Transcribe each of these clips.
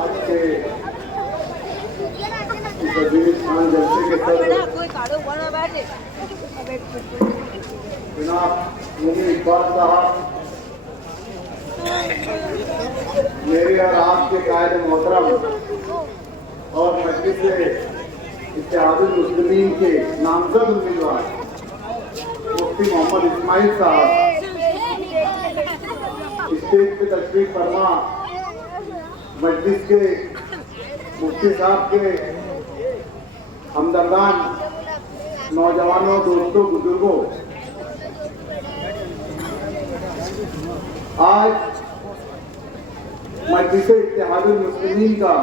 आज के जलसे के जनाब मुझे इकबाल साहब, मेरे और आपके कायद मोहतरम और मस्जिद से इत्तेहादुल मुस्लिमीन के नामजद उम्मीदवार मुफ्ती मोहम्मद इस्माइल साहब स्टेज पे तशरीफ फरमा, मस्जिद के मुफ्ती साहब के हमदर्दान, नौजवानों, दोस्तों, बुजुर्गों, आज मस्जिद इत्तेहादुल मुस्लिमीन का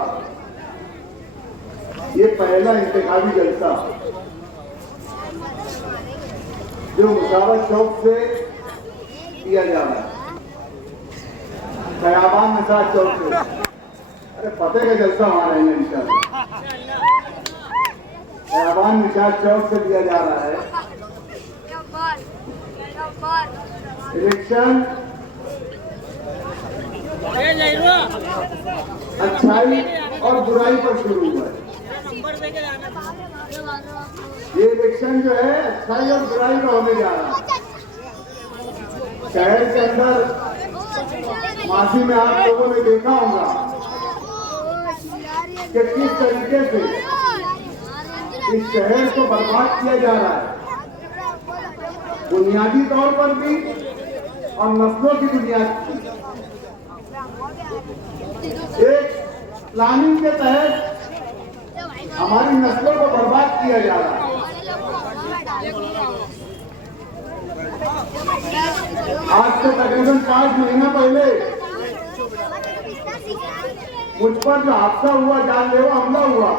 ये पहला इंतखाबी जलसा जो मुशावरत चौक से किया जा रहा है, खयाबान निसार चौक से। अरे फतेह का जलसा वहां रहेंगे इंशाल्लाह। खयाबान निसार चौक से दिया जा रहा है। इलेक्शन अच्छाई और बुराई पर शुरू हुआ है। ये इलेक्शन जो है अच्छाई और बुराई का होने जा रहा है। शहर के अंदर माजी में आप लोगों ने देखा होगा कि किस तरीके से इस शहर को बर्बाद किया जा रहा है, बुनियादी तौर पर भी और नस्लों की बुनियाद की। एक प्लानिंग के तहत हमारी नस्लों को बर्बाद किया जा रहा है। आज से तकरीबन 5 महीना पहले मुझ पर जो हादसा हुआ, जानलेवा हमला हुआ,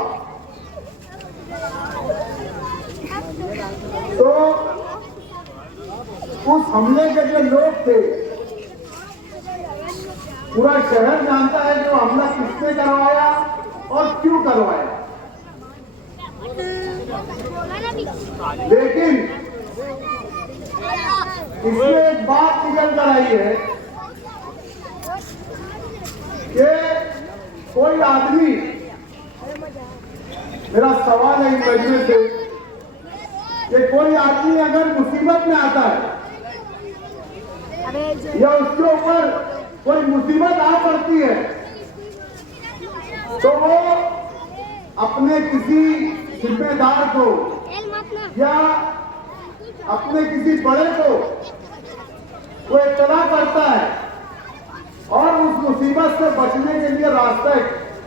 तो उस हमले के जो लोग थे, पूरा शहर जानता है कि वो हमला किसने करवाया और क्यों करवाया। लेकिन इसमें एक बात निकल कर आई है कि कोई आदमी, मेरा सवाल है इस वजह से कि कोई आदमी अगर मुसीबत में आता है या उसके ऊपर कोई मुसीबत आ पड़ती है तो वो अपने किसी जिम्मेदार को या अपने किसी बड़े को वो इत्तला करता है और उस मुसीबत से बचने के लिए रास्ता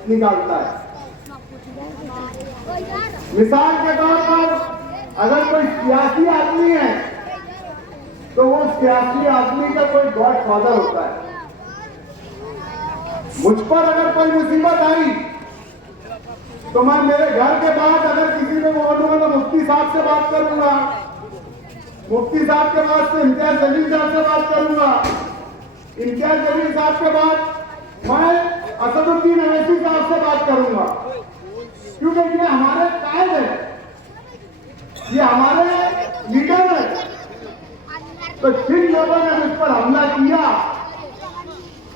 निकालता है। मिसाल के तौर पर अगर कोई सियासी आदमी है तो वो सियासी आदमी का कोई गॉडफादर होता है। मुझ पर अगर कोई मुसीबत आई तो मैं मेरे घर के बाद अगर किसी को बोलूंगा तो मुफ्ती साहब से बात करूंगा, मुफ्ती साहब के बाद से इम्तियाज जलील साहब से बात करूंगा, इम्तियाज जलील साहब के बाद मैं असदुद्दीन अवैसी साहब से बात करूंगा, क्योंकि ये हमारे कायद है, ये हमारे लीडर है। तो जिन लोगों ने मुझ पर हमला किया,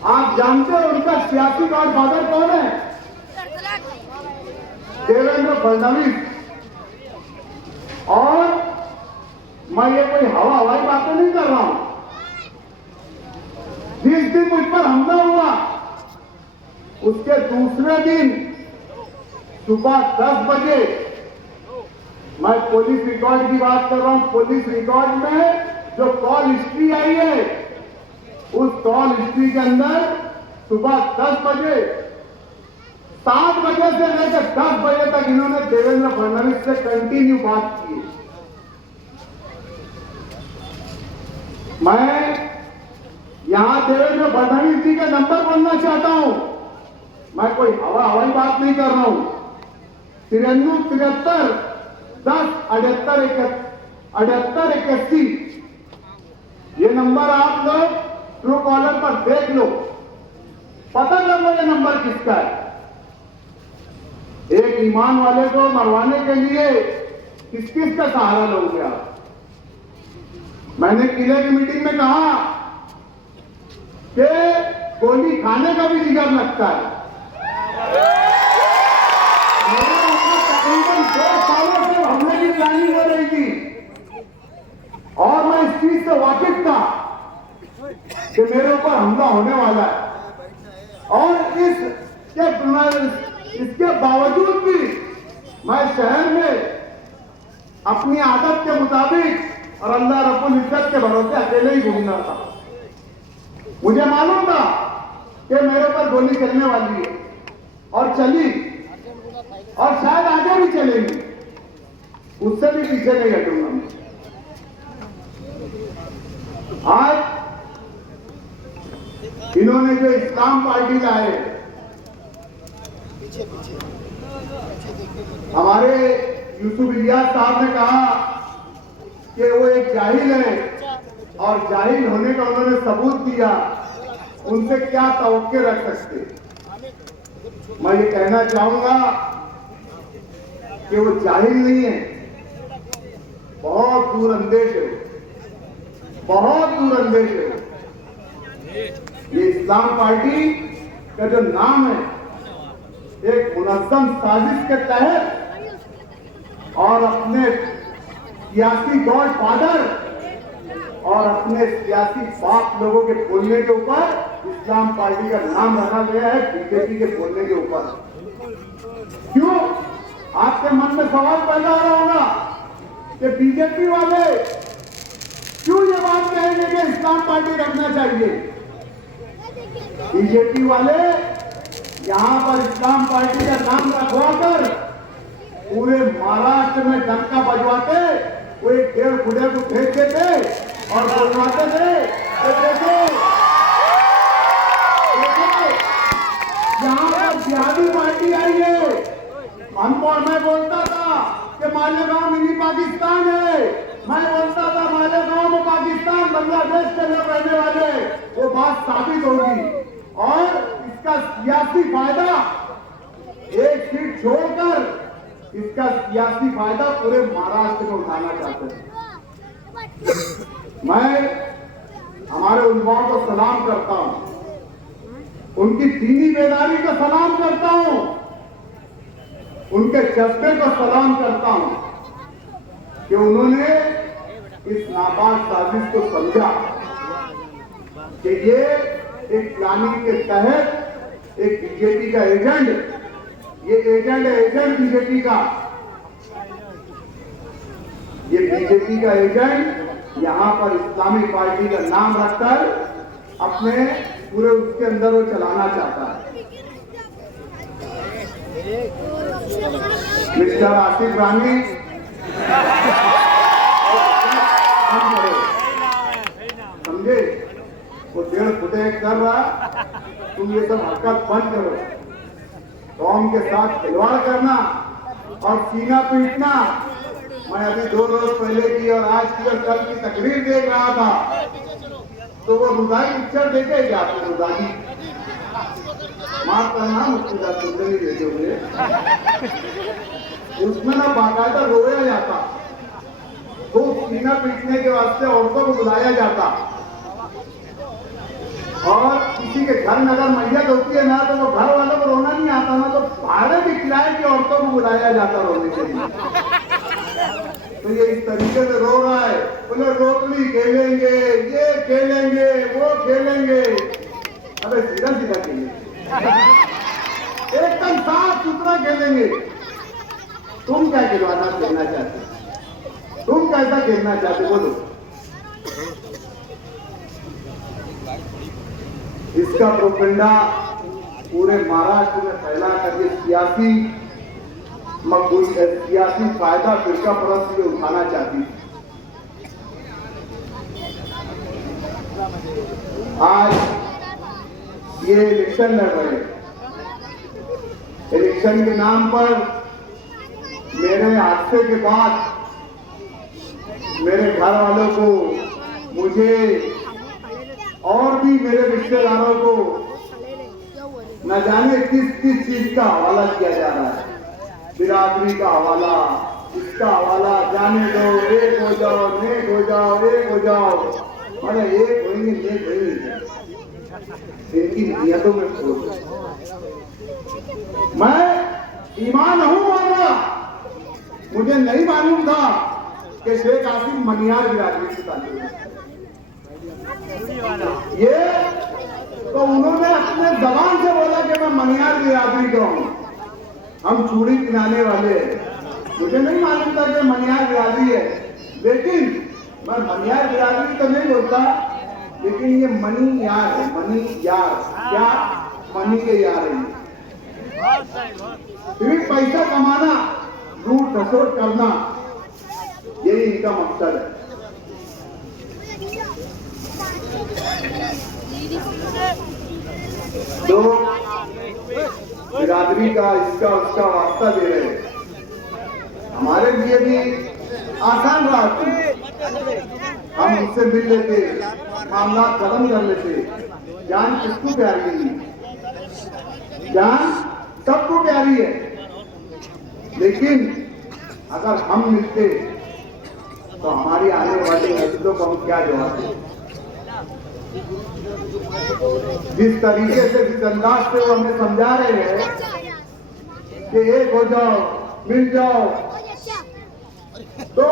आप जानते हो उनका सियासी गॉडफादर कौन है? देवेंद्र फडणवीस। और मैं ये कोई हवाई बातें नहीं कर रहा हूं। जिस दिन मुझ पर हमला हुआ उसके दूसरे दिन सुबह 10 बजे, मैं पुलिस रिकॉर्ड की बात कर रहा हूं, पुलिस रिकॉर्ड में जो कॉल हिस्ट्री आई है उस कॉल हिस्ट्री के अंदर सुबह 10 बजे 7 बजे से लेकर 10 बजे तक इन्होंने देवेंद्र फडणवीस से कंटिन्यू बात की। मैं यहां देवेंद्र फडणवीस जी का नंबर बोलना चाहता हूं। मैं कोई हवाई बात नहीं कर रहा हूं। 93 73 10 78 81 ये नंबर आप लोग ट्रू कॉलर पर देख लो, पता कर लो ये नंबर किसका है। एक ईमान वाले को मरवाने के लिए किस किस का सहारा लोगे आप? मैंने किले की मीटिंग में कहा कि गोली खाने का भी जिगर लगता है। मेरे ऊपर तकरीबन 2 सालों से हमले की प्लानिंग हो रही थी और मैं इस चीज से वाकिफ था कि मेरे ऊपर हमला होने वाला है, और इसके बावजूद भी मैं शहर में अपनी आदत के मुताबिक और अल्लाह रब्बुल इज्जत के भरोसे अकेले ही घूम रहा था। मुझे मालूम था कि मेरे ऊपर गोली चलने वाली है, और चली, और शायद आगे भी चलेगी, उससे भी पीछे नहीं हटूंगा मैं। आज इन्होंने जो इस्लाम पार्टी लाए, हमारे यूसुफ इलियास साहब ने कहा कि वो एक जाहिल है, और जाहिल होने का उन्होंने सबूत दिया, उनसे क्या तवक्के रख सकते। मैं ये कहना चाहूंगा कि वो जाहिल नहीं है, बहुत दूर अंदेश है, बहुत दूर अंदेश है। ये इस्लाम पार्टी का जो नाम है, एक मुनज़्ज़म साजिश के तहत और अपने सियासी गॉड फादर और अपने सियासी बाप लोगों के बोलने के ऊपर इस्लाम पार्टी का नाम रखा गया है, बीजेपी के बोलने के ऊपर। क्यों? आपके मन में सवाल पैदा हो रहा होगा कि बीजेपी वाले क्यों ये बात कहेंगे कि इस्लाम पार्टी रखना चाहिए। बीजेपी वाले यहां पर इस्लाम पार्टी का नाम रखवाकर पूरे महाराष्ट्र में डंका बजवाते, वो एक 1.5 खुदे को फेंक देते और बोलवाते थे कि देखो यहां पर जिहादी पार्टी आई है। मैं बोलता था कि मालेगांव मिनी पाकिस्तान है, मैं बोलता था मालेगांव में पाकिस्तान बांग्लादेश के लोग रहने वाले, वो बात साबित होगी। और इसका सियासी फायदा, एक सीट छोड़कर इसका सियासी फायदा पूरे महाराष्ट्र में उठाना चाहते हैं। मैं हमारे उलमाओं को सलाम करता हूं, उनकी दीनी बेदारी को सलाम करता हूं, उनके जज्बे को सलाम करता हूं कि उन्होंने इस नापाक साजिश को समझा कि ये एक प्लानिंग के तहत एक बीजेपी का एजेंट, ये एजेंट है, एजेंट बीजेपी का, ये बीजेपी का एजेंट यहां पर इस्लामिक पार्टी का नाम रखकर अपने पूरे उसके अंदर वो चलाना चाहता है। मिस्टर आसिफ रानी समझे, वो 1.5 खुदे कर रहा, तुम ये सब हरकत बंद करो। कौम के साथ खिलवाड़ करना और सीना पीटना, मैं अभी 2 रोज पहले की और आज की और कल की तकरीर देख रहा था, तो वो रुदाई पिक्चर देखे क्या आपने? रुदाई माफ करना, मुझे सुनते नहीं देते हुए, उसमें ना बाकायदा रोया जाता, तो सीना पीटने के वास्ते औरतों को बुलाया जाता, और किसी के घर में अगर मैयत होती है ना, तो वो घर वालों को रोना नहीं आता ना, तो भाड़े की किराए की औरतों को बुलाया जाता रोने के लिए। तो ये इस तरीके से रो रहा है, बोले रोकड़ी खेलेंगे, ये खेलेंगे, वो खेलेंगे। अबे सीधा सीधा खेलेंगे, एकदम साफ सुथरा खेलेंगे। तुम क्या खिलवाना खेलना चाहते, तुम कैसा खेलना चाहते बोलो? इसका प्रोपेगेंडा पूरे महाराष्ट्र में फैला करके सियासी फायदा फिरका परस्त से उठाना चाहती थी। आज ये इलेक्शन लड़ रहे हैं, इलेक्शन के नाम पर मेरे हादसे के बाद मेरे घर वालों को, मुझे और भी मेरे रिश्तेदारों को न जाने किस किस चीज का हवाला किया जा रहा है। बिरादरी का हवाला, इसका हवाला, जाने दो, एक हो जाओ, नेक हो जाओ, एक हो जाओ, मतलब एक होंगे नेक होंगे। इनकी नियतों में फूल। मैं ईमान हूं वाला, मुझे नहीं मालूम था कि शेख आसिम मनियार बिरादरी से ताल्लुक है। ये तो उन्होंने अपने जबान से बोला कि मैं मनियार बिरादरी का हूं, हम चूड़ी पिनाने वाले हैं। मुझे नहीं मालूम था कि मनियार बिरादरी है, लेकिन मैं मनियार बिरादरी तो नहीं बोलता, लेकिन ये मनी यार है। मनी यार क्या? मनी के यार है। सिर्फ पैसा कमाना, लूट खसोट करना, यही इनका मकसद है। तो बिरादरी का इसका उसका वास्ता दे रहे हैं। हमारे लिए भी आसान रहा, हम उससे मिल लेते, मामला खत्म कर लेते। जान किसको प्यारी नहीं? जान सबको प्यारी है, लेकिन अगर हम मिलते तो हमारी आने वाली नस्लों को हम क्या जवाब दें? जिस तरीके से, जिस अंदाज से वो हमें समझा रहे हैं कि एक हो जाओ, मिल जाओ, तो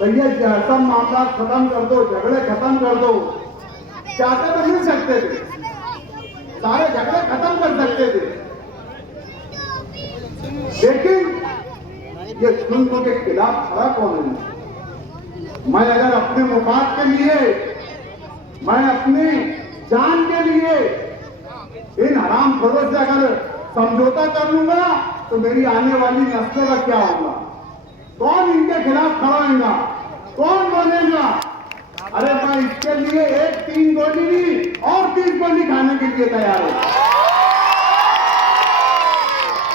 भैया सब मामला खत्म कर दो, झगड़े खत्म कर दो। चाहते तो मिल सकते थे, सारे झगड़े खत्म कर सकते थे, लेकिन ये जुल्म के खिलाफ खड़ा कौन है? मैं अगर अपने मुफाद के लिए, मैं अपनी जान के लिए इन हराम खोरों से अगर समझौता कर लूंगा तो मेरी आने वाली नस्लों का क्या होगा? कौन इनके खिलाफ खड़ा होगा? कौन बोलेगा अरे मैं इसके लिए एक 3 गोली ली और 30 गोली खाने के लिए तैयार हूं?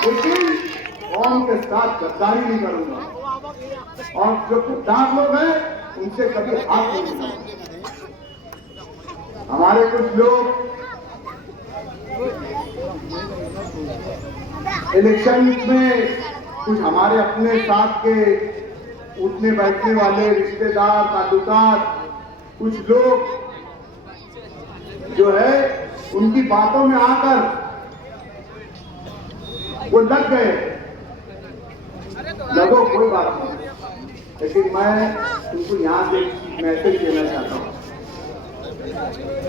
लेकिन कौम के साथ गद्दारी नहीं करूंगा, और जो गद्दार लोग हैं उनसे कभी हाथ नहीं मिलाऊंगा। हमारे कुछ लोग इलेक्शन में, कुछ हमारे अपने साथ के उठने बैठने वाले रिश्तेदार, ताल्लुकात, कुछ लोग जो है उनकी बातों में आकर वो लग गए। लगो कोई बात नहीं, लेकिन मैं तुमको यहां से मैसेज देना चाहता हूं।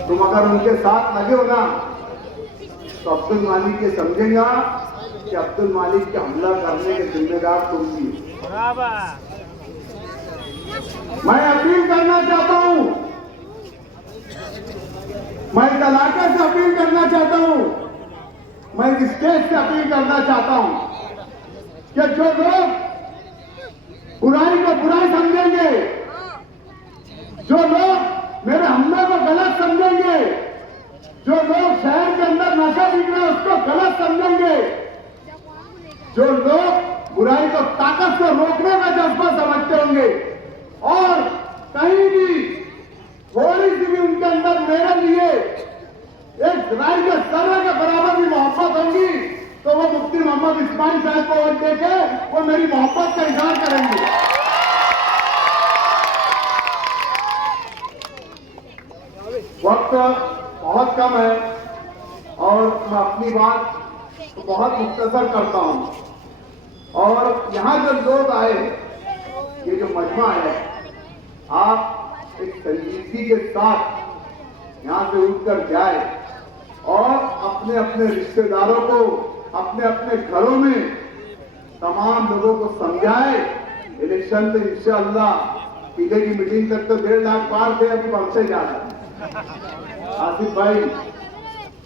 तुम अगर उनके साथ लगे हो ना तो अब्दुल मालिक ये समझेगा कि अब्दुल मालिक के हमला करने के जिम्मेदार तुम भी। मैं अपील करना चाहता हूं, मैं इलाके से अपील करना चाहता हूं, मैं स्टेट से अपील करना चाहता हूं कि जो लोग बुराई को बुराई समझेंगे, जो लोग मेरे हमले को गलत समझेंगे, जो लोग शहर के अंदर नशा बिक रहा है उसको गलत समझेंगे, जो लोग बुराई को ताकत से रोकने का जज्बा समझते होंगे और कहीं भी थोड़ी सी भी उनके अंदर मेरे लिए एक राय के सर्रे के बराबर भी मोहब्बत होगी तो वो मुफ्ती मोहम्मद इस्माइल साहब को वोट देके वो मेरी मोहब्बत का इजहार करेंगे। वक्त बहुत कम है और मैं अपनी बात तो बहुत मुख्तसर करता हूं। और यहाँ जो लोग आए, ये जो मजमा है, आप एक संजीदगी के साथ यहाँ से उठकर जाए और अपने अपने रिश्तेदारों को, अपने अपने घरों में तमाम लोगों को समझाए। इलेक्शन तो इंशाअल्लाह पीले की मीटिंग तक तो 1.5 लाख पार थे, अभी बढ़ते जा रहा है। आसिफ भाई,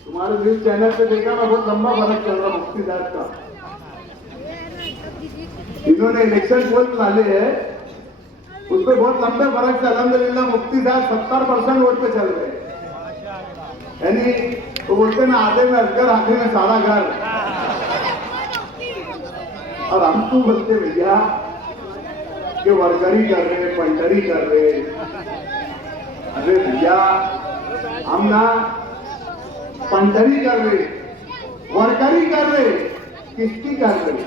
तुम्हारे न्यूज चैनल पे देखा मैं, बहुत लंबा फर्क चल रहा मुफ्ती साहब का। इन्होंने इलेक्शन पोल डाले है, उसमें बहुत लंबे फर्क से अल्हम्दुलिल्लाह मुफ्ती साहब 70% वोट पे चल गए। यानी तो बोलते ना, आधे में असगर आधे में सारा घर। और हम तो बोलते भैया कि वर्करी कर रहे, पंटरी कर रहे। अरे भैया हम ना पंटरी कर रहे, वर्करी कर रहे, किसकी कर रहे?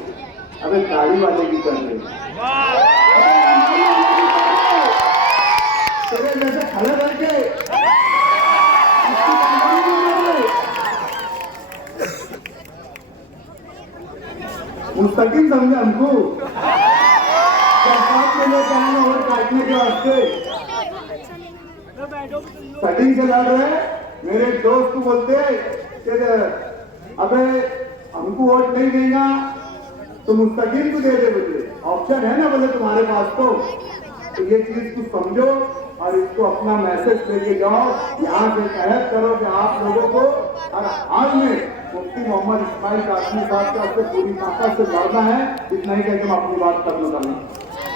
अबे गाड़ी वाले की कर रहे। तेरे जैसे खड़े करके मुस्तकिल समझे हमको सरकार में लेके आए और काटने के वास्ते सेटिंग से लड़ रहे। मेरे दोस्त को बोलते कि अबे हमको वोट नहीं देगा तो मुस्तकिल को दे दे, बोले ऑप्शन है ना बोले तुम्हारे पास। तो ये चीज को समझो और इसको अपना मैसेज लेके जाओ, यहाँ से कहत करो कि आप लोगों को हर हाल में मुफ्ती मोहम्मद इस्माइल कासमी साहब का पूरी ताकत से लड़ना है। इतना ही कहकर मैं अपनी बात खत्म करूँ।